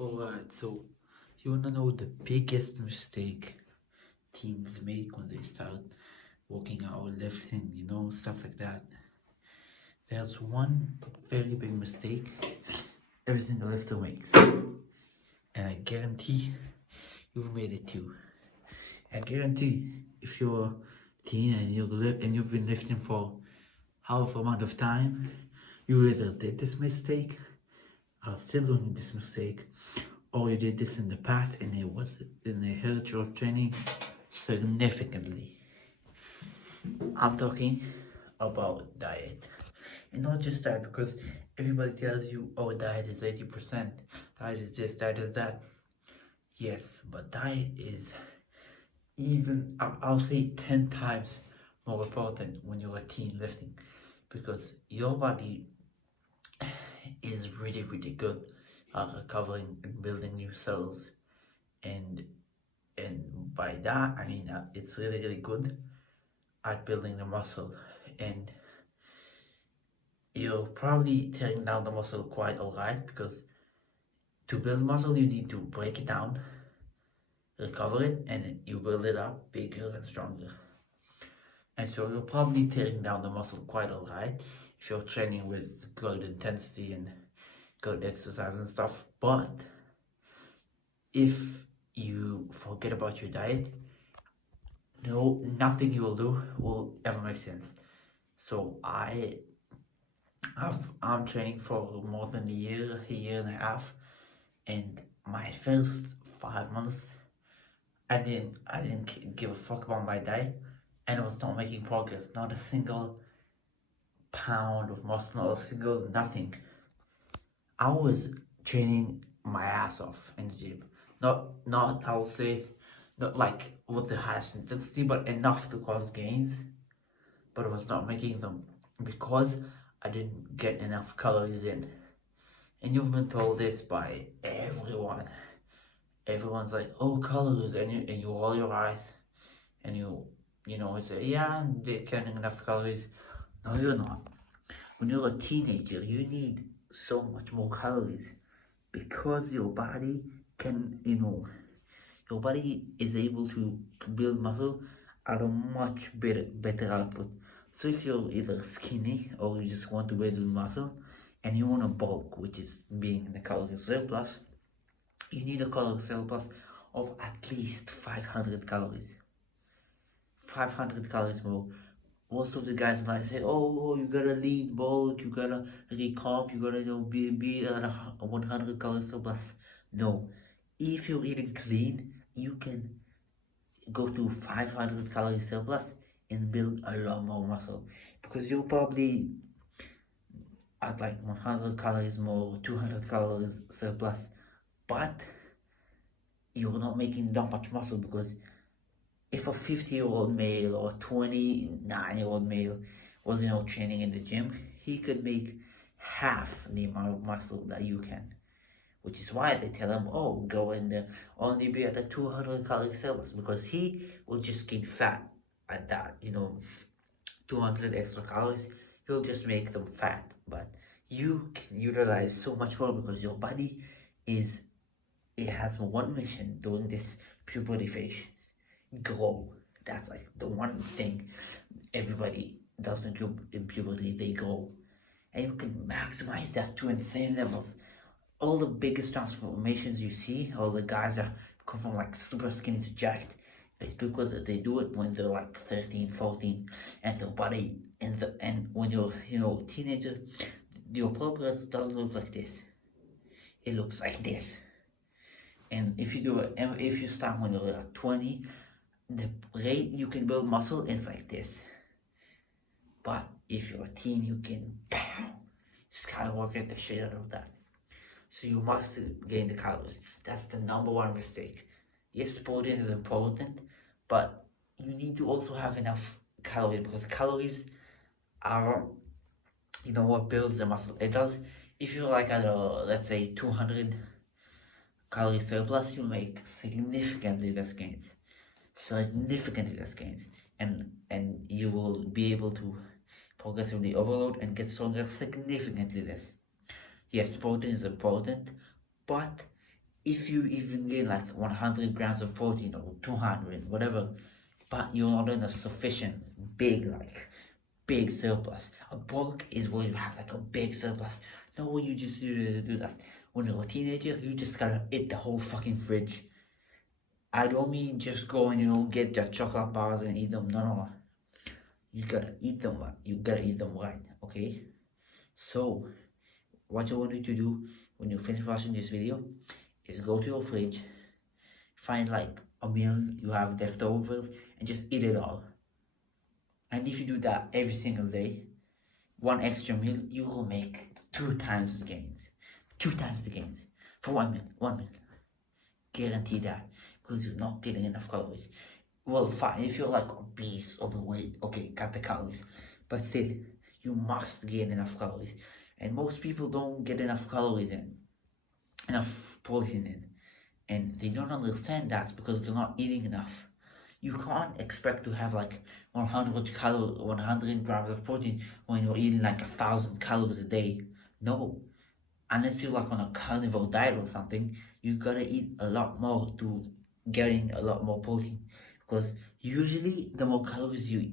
Alright, so you wanna know the biggest mistake teens make when they start working out, lifting, stuff like that? There's one very big mistake every single lifter makes, and I guarantee you've made it too. I guarantee if you're a teen and you've been lifting for however amount of time, you either did this mistake, are still doing this mistake, or you did this in the past and it hurt your training significantly. I'm talking about diet. And not just that, because everybody tells you, oh, diet is 80%, diet is this, diet is that. Yes, but diet is even, I'll say 10 times more important when you're a teen lifting, because your body is really, really good at recovering and building new cells. And by that, I mean it's really, really good at building the muscle. And you're probably tearing down the muscle quite alright, because to build muscle you need to break it down, recover it, and you build it up bigger and stronger. And so you're probably tearing down the muscle quite alright if you're training with good intensity and good exercise and stuff. But if you forget about your diet, nothing you will do will ever make sense. So I'm training for more than a year and a half, and my first 5 months, I didn't give a fuck about my diet, and I was not making progress. Not a single pound of muscle, not a single nothing. I was training my ass off in the gym. Not I'll say, not like with the highest intensity, but enough to cause gains. But I was not making them because I didn't get enough calories in. And you've been told this by everyone. Everyone's like, oh, calories, and you roll your eyes, and you say, yeah, they're counting enough calories. No, you're not. When you're a teenager, you need so much more calories, because your body can, your body is able to build muscle at a much better output. So if you're either skinny or you just want to build muscle and you want to bulk, which is being in the calorie surplus, you need a calorie surplus of at least 500 calories. 500 calories more. Most of the guys in life say, oh, you gotta lean bulk, you gotta recomp, you gotta be at a 100 calories surplus. No, if you're eating clean, you can go to 500 calories surplus and build a lot more muscle, because you're probably at like 100 calories more, 200 calories surplus, but you're not making that much muscle. Because if a 50-year-old male or a 29-year-old male was training in the gym, he could make half the amount of muscle that you can, which is why they tell him, oh, go in there, only be at a 200 calorie surplus, because he will just gain fat at that 200 extra calories. He'll just make them fat. But you can utilize so much more, because your body it has one mission during this puberty phase: grow. That's like the one thing everybody does in puberty. They grow, and you can maximize that to insane levels. All the biggest transformations you see, all the guys that come from like super skinny to jacked, it's because they do it when they're like 13, 14, and their body and when you're teenager, your progress doesn't look like this. It looks like this. And if you start when you're like 20, the rate you can build muscle is like this. But if you're a teen, you can skyrocket the shit out of that. So you must gain the calories. That's the number one mistake. Yes, protein is important, but you need to also have enough calories, because calories are, what builds the muscle. It does. If you're like at let's say 200 calorie surplus, you'll make significantly less gains. And you will be able to progressively overload and get stronger significantly less. Yes, protein is important, but if you even gain like 100 grams of protein or 200, whatever, but you're not in a sufficient big surplus. A bulk is where you have like a big surplus. No, you just do that. When you're a teenager, you just gotta eat the whole fucking fridge. I don't mean just go and get your chocolate bars and eat them. No, no, you gotta eat them. You gotta eat them right. Okay. So what you want you to do when you finish watching this video is go to your fridge, find like a meal you have leftovers, and just eat it all. And if you do that every single day, one extra meal, you will make 2 times the gains. 2 times the gains for 1 meal. 1 meal. Guarantee that, because you're not getting enough calories. Well, fine, if you're like obese, overweight, okay, cut the calories. But still, you must gain enough calories. And most people don't get enough calories in, enough protein in. And they don't understand that's because they're not eating enough. You can't expect to have like 100 grams of protein when you're eating like 1,000 calories a day. No, unless you're like on a carnivore diet or something, you gotta eat a lot more to getting a lot more protein. Because usually the more calories you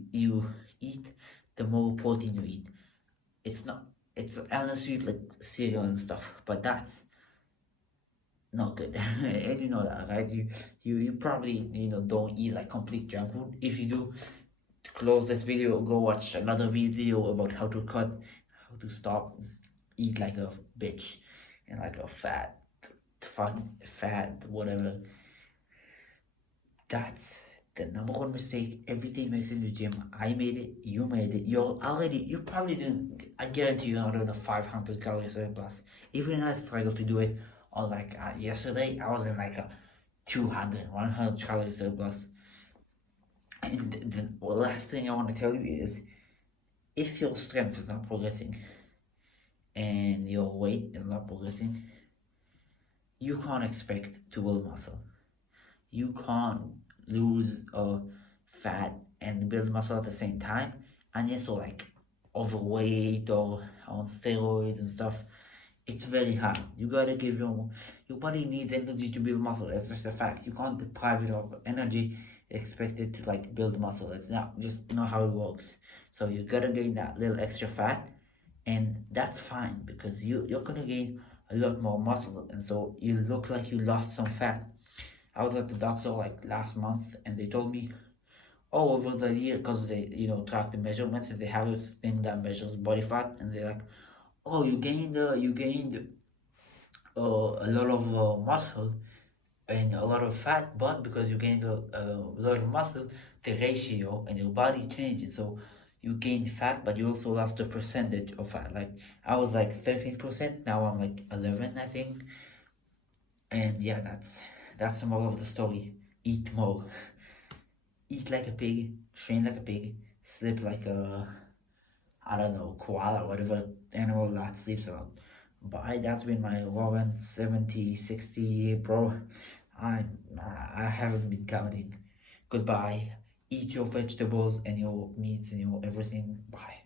eat, the more protein you eat. It's not. It's unless you eat like cereal and stuff, but that's not good. And you know that, right? You probably don't eat like complete junk food. If you do, to close this video, go watch another video about how to stop eat like a bitch and like a fat whatever. That's the number one mistake every team makes in the gym. I made it, you made it, you probably didn't. I guarantee you're not doing a 500 calories surplus. Even I struggled to do it. Or like yesterday, I was in like a 200, 100 calorie surplus. And the last thing I want to tell you is, if your strength is not progressing and your weight is not progressing, you can't expect to build muscle. You can't lose fat and build muscle at the same time, and you're so like overweight or on steroids and stuff. It's very hard. You gotta give your body needs energy to build muscle. That's just a fact. You can't deprive it of energy, expect it to like build muscle. It's not how it works. So you gotta gain that little extra fat, and that's fine because you're gonna gain a lot more muscle, and so you look like you lost some fat. I was at the doctor like last month, and they told me, oh, over the year, because they track the measurements, and they have a thing that measures body fat, and they're like, oh, you gained a lot of muscle and a lot of fat, but because you gained a lot of muscle, the ratio and your body changes. So you gained fat, but you also lost the percentage of fat. Like I was like 13%, now I'm like 11, I think. And yeah, that's the moral of the story. Eat more. Eat like a pig, train like a pig, sleep like a, I don't know, koala, whatever animal that sleeps around. But that's been my Warren 70, 60, bro. I I haven't been counting. Goodbye. Eat your vegetables and your meats and your everything. Bye.